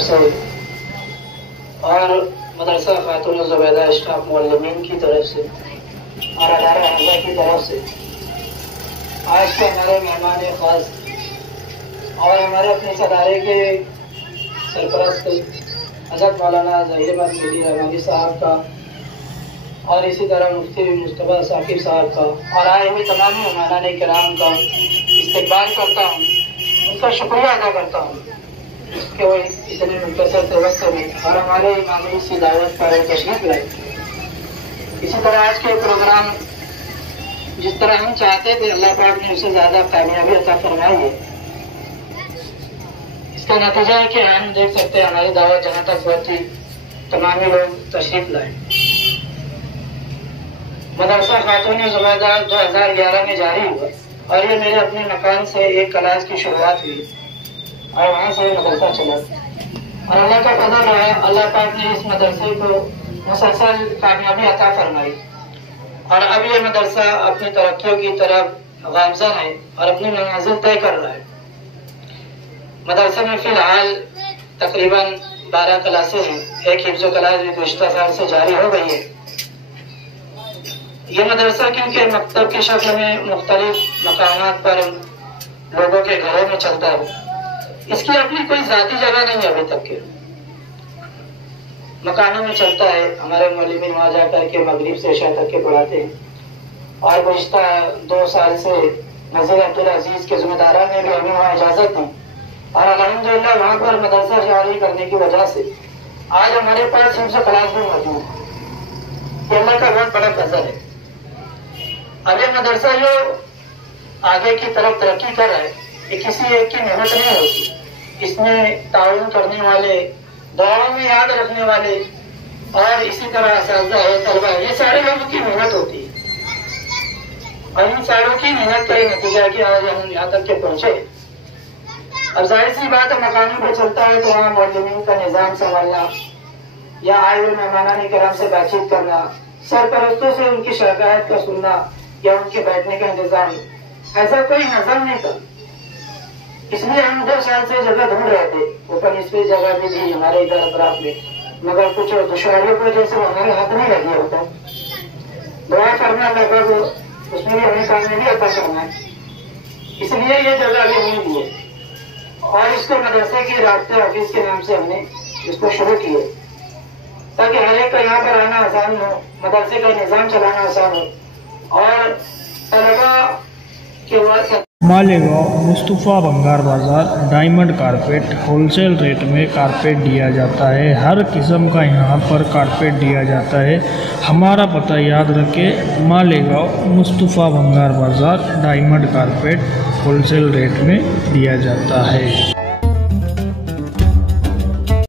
से और मदरसा खातून ज़ुबैदा स्टाफ मुअल्लिमीन की तरफ से और अदारा हज़ा की तरफ से आज के हमारे मेहमान ख़ास और हमारे अपने इस अदारे के सरपरस्त हज़रत मौलाना ज़हीर अहमद मिली रहमानी साहब का और इसी तरह मुफ्ती मुस्तफ़ा साकिब साहब का और आए हुए तमाम मेहमानान किराम का इस्तकबाल करता हूँ, उनका शुक्रिया अदा करता हूँ कि वो इतने मुख्तसर से वक्त में और हमारे मामूली सी दावत पर तशरीफ लाए। इसी तरह आज के प्रोग्राम जिस तरह हम चाहते थे अल्लाह पाक ने उससे ज़्यादा कामयाबी अता फरमाई है। इसका नतीजा है कि हम देख सकते हैं हमारी दावत जहाँ तक पहुंची तमाम लोग तशरीफ लाए। मदरसा खातून ज़ुबैदा 2011 में जारी हुआ और ये मेरे अपने मकान से एक क्लास की शुरुआत हुई और वहाँ से मदरसा चला और अल्लाह का फजल है, अल्लाह पाक ने इस मदरसे को मुसलसल कामयाबी अता फरमाई और अब ये मदरसा अपनी तरक्कियों की तरफ गामज़न है और अपनी मंजिल तय कर रहा है। मदरसे में फिलहाल तकरीबन 12 क्लासें हैं। एक हिफ्ज़ क्लास भी गुज़िश्ता साल से जारी हो गई है। ये मदरसा क्योंकि मकतब की शक्ल में मुख्तलिफ मकामात पर लोगों के घरों में चलता है, इसकी अपनी कोई ज़ाती जगह नहीं है। अभी तक के मकानों में चलता है। हमारे मौलवी वहाँ जा करके मगरिब से इशा तक के पढ़ाते हैं और गुज़िश्ता 2 साल से मस्जिद अब्दुल अजीज के ज़िम्मेदारा ने भी हमें वहाँ इजाज़त दी और अल्हम्दुलिल्लाह वहाँ पर मदरसा जारी करने की वजह से आज हमारे पास हिफ्ज़ क्लास भी मौजूद है। अल्लाह का बहुत बड़ा फजल है। अब ये मदरसा जो आगे की तरफ तरक्की कर रहा है, ये किसी एक की मेहनत नहीं होती। इसमें ताउन करने वाले, दुआओं में याद रखने वाले और इसी तरह असातिज़ा है, तलबा है, ये सारे लोगों की मेहनत होती है और इन सारों की मेहनत का ही नतीजा कि आज हम यहाँ तक के पहुँचे। अब जाहिर सी बात है, मकानों पर चलता है तो वहाँ मुअल्लिमीन का निज़ाम संभालना या आए हुए मेहमानान किराम से बातचीत करना, सरपरस्तों से उनकी शिकायत का सुनना या उनके बैठने का इंतजाम, ऐसा कोई नजर नहीं था। इसलिए हम 2 साल से जगह ढूंढ रहे थे। ओपन स्पेस जगह भी थी हमारे इधर अतराफ में, मगर कुछ दुश्वारियों की वजह से हमारे हाथ नहीं लग गया होता। दुआ करना लगभग उसमें भी हमें कामयाबी अता करना है, इसलिए ये जगह अभी नहीं दी है और इसको मदरसे के राब्ते ऑफिस के नाम से हमने इसको शुरू किए ताकि हर एक का यहाँ पर आना आसान हो, मदरसे का निज़ाम चलाना आसान हो और तलबा के बाद मालेगांव मुस्तफ़ा बंगार बाज़ार डायमंड कारपेट होलसेल रेट में कारपेट दिया जाता है। हर किस्म का यहाँ पर कारपेट दिया जाता है। हमारा पता याद रखें, मालेगांव मुस्तफ़ा बंगार बाज़ार डायमंड कारपेट होलसेल रेट में दिया जाता है।